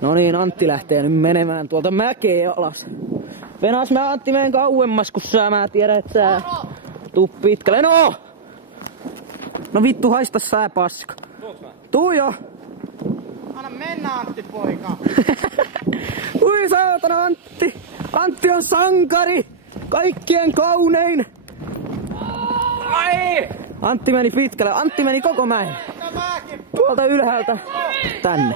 No niin, Antti lähtee nyt menemään tuolta mäkeä alas. Venas mä Antti menen kauemmas, kun mä tiedän, että sä tuu pitkälle. No! No vittu, haista sää paska. Tuu jo! Anna mennä, Antti poika! Ui saatana, Antti! Antti on sankari! Kaikkien kaunein! Ai! Antti meni pitkälle. Antti meni koko mäen. Tuolta ylhäältä tänne.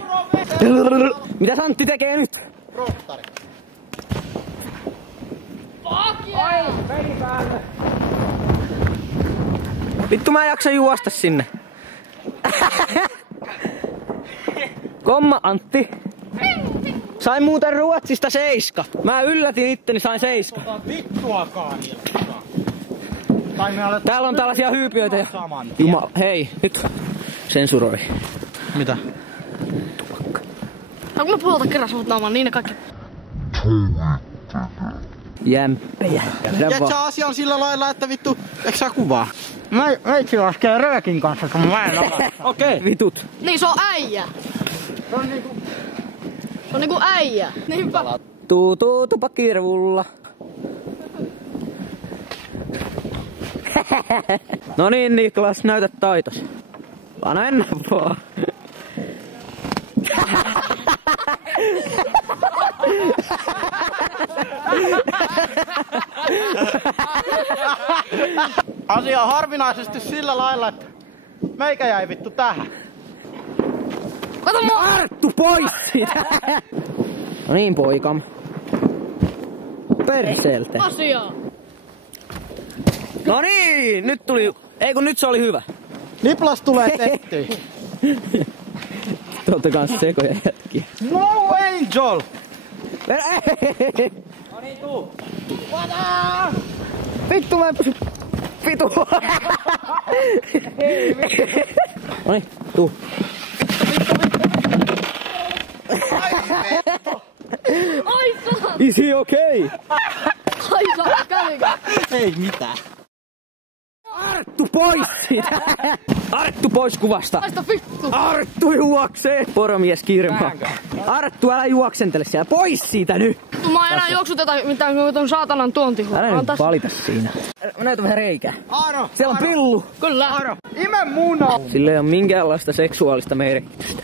Mitäs Antti tekee nyt? Rohtari. Fuck yeah! Meni päälle. Vittu mä en jaksa juosta sinne. Komma Antti. Sain muuten Ruotsista 7. Mä yllätin itteni, sain 7. Vittuakaan ilmaa. Täällä on tällaisia hyypiöitä ja... Jumala, hei, nyt sensuroi. Mitä? Onko mä puolta kerran suvut naamaan niin ne kaikki? Jämppejä. Et sä asia on sillä lailla, että vittu, eikö sä kuvaa? Meitsi laskee röökin kanssa, kun mä en ala. Okei. Vitut. Niin se on äijä. Se on niinku äijä. Niinpä. Tupakkirevulla. No niin Niklas, näytä taitos. Anna ennä vaan. Asia on harvinaisesti sillä lailla, että meikä jäi vittu tähän. Kato mua! Arttu pois siitä! No niin poikam. Perseeltä. Asiaa! No niin, nyt tuli... Ei kun nyt se oli hyvä. Niplas tulee tettyyn. Te ootte kans sekoja jätkiä. No Angel! No niin, tuu. Vittu mä en pysy... Vitu! No niin, tuu. Ai saa! Is he okay? Ai saa, kävikö? Ei mitään. Arttu pois siitä! Arttu pois kuvasta! Haista vittu! Arttu juoksee! Poromies kirmaa. Arttu, älä juoksentele siellä. Pois siitä nyt! Mä en enää juoksuteta mitään kuin ton saatanan tuontihuon. Älä nyt valita siinä. Mä näytän vähän reikää. Aaro! Siellä on pillu! Kyllä. Aaro! Ime muna! Sillä ei ole minkäänlaista seksuaalista merkitystä.